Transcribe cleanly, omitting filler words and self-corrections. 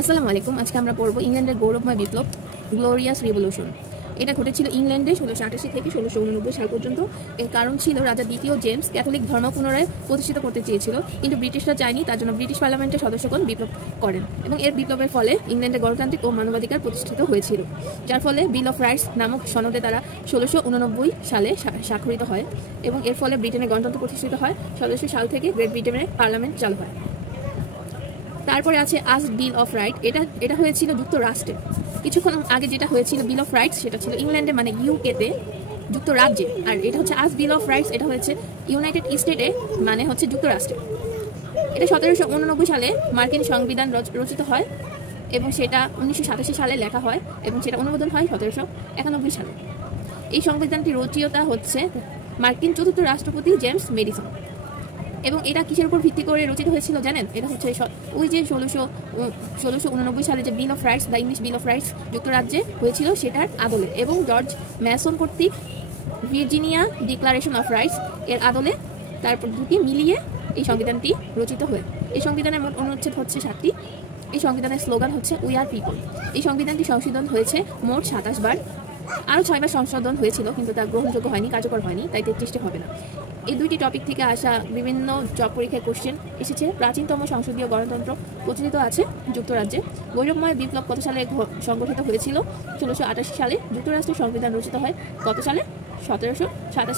আসসালামু আলাইকুম। আজকে আমরা পড়ব ইংল্যান্ডের গৌরবময় বিপ্লব, গ্লোরিয়াস রিভলিউশন। এটা ঘটেছিল ইংল্যান্ডে 1688 থেকে 1689 সাল পর্যন্ত। এর কারণ ছিল রাজা দ্বিতীয় জেমস ক্যাথলিক ধর্ম পুনরায় প্রতিষ্ঠিত করতে চেয়েছিল, কিন্তু ব্রিটিশরা চায়নি। তার জন্য ব্রিটিশ পার্লামেন্টের সদস্যগণ বিপ্লব করেন এবং এর বিপ্লবের ফলে ইংল্যান্ডে গণতান্ত্রিক ও মানবাধিকার প্রতিষ্ঠিত হয়েছিল, যার ফলে বিল অফ রাইটস নামক সনদে তারা 1689 সালে স্বাক্ষরিত হয় এবং এর ফলে ব্রিটেনে গণতন্ত্র প্রতিষ্ঠিত হয়। 1700 সাল থেকে গ্রেট ব্রিটেনের পার্লামেন্ট চালু হয়। তারপরে আছে আজ বিল অফ রাইট। এটা হয়েছিল যুক্তরাষ্ট্রে। কিছুক্ষণ আগে যেটা হয়েছিল বিল অফ রাইটস, সেটা ছিল ইংল্যান্ডে মানে ইউকেতে, যুক্তরাজ্যে। আর এটা হচ্ছে আজ বিল অফ রাইটস, এটা হয়েছে ইউনাইটেড স্টেটে মানে হচ্ছে যুক্তরাষ্ট্রে। এটা 1789 সালে মার্কিন সংবিধান রচিত হয় এবং সেটা 1987 সালে লেখা হয় এবং সেটা অনুমোদন হয় 1791 সালে। এই সংবিধানটি রচয়িতা হচ্ছে মার্কিন চতুর্থ রাষ্ট্রপতি জেমস মেডিসন। এবং এটা কিসের উপর ভিত্তি করে রচিত হয়েছিল জানেন? এটা হচ্ছে ওই যে 1689 সালে যে বিল অফ রাইটস বা ইংলিশ বিল অফ রাইটস যুক্তরাজ্যে হয়েছিল সেটার আদলে, এবং জর্জ ম্যাসন কর্তৃক ভার্জিনিয়া ডিক্লারেশন অফ রাইটস এর আদলে, তারপর দুটি মিলিয়ে এই সংবিধানটি রচিত হয়। এই সংবিধানের মোট অনুচ্ছেদ হচ্ছে 7টি। এই সংবিধানের স্লোগান হচ্ছে উই আর পিপল। এই সংবিধানটি সংশোধন হয়েছে মোট 27 বার। আরও 6 বার সংশোধন হয়েছিল, কিন্তু তা গ্রহণযোগ্য হয়নি, কার্যকর হয়নি, তাই 33টি হবে না। এই দুইটি টপিক থেকে আসা বিভিন্ন জব পরীক্ষায় কোশ্চেন এসেছে। প্রাচীনতম সংসদীয় গণতন্ত্র প্রচলিত আছে যুক্তরাজ্যে। গৌরবময় বিপ্লব কত সালে সংগঠিত হয়েছিল? 1688 সালে। যুক্তরাষ্ট্রের সংবিধান রচিত হয় কত সালে? 1787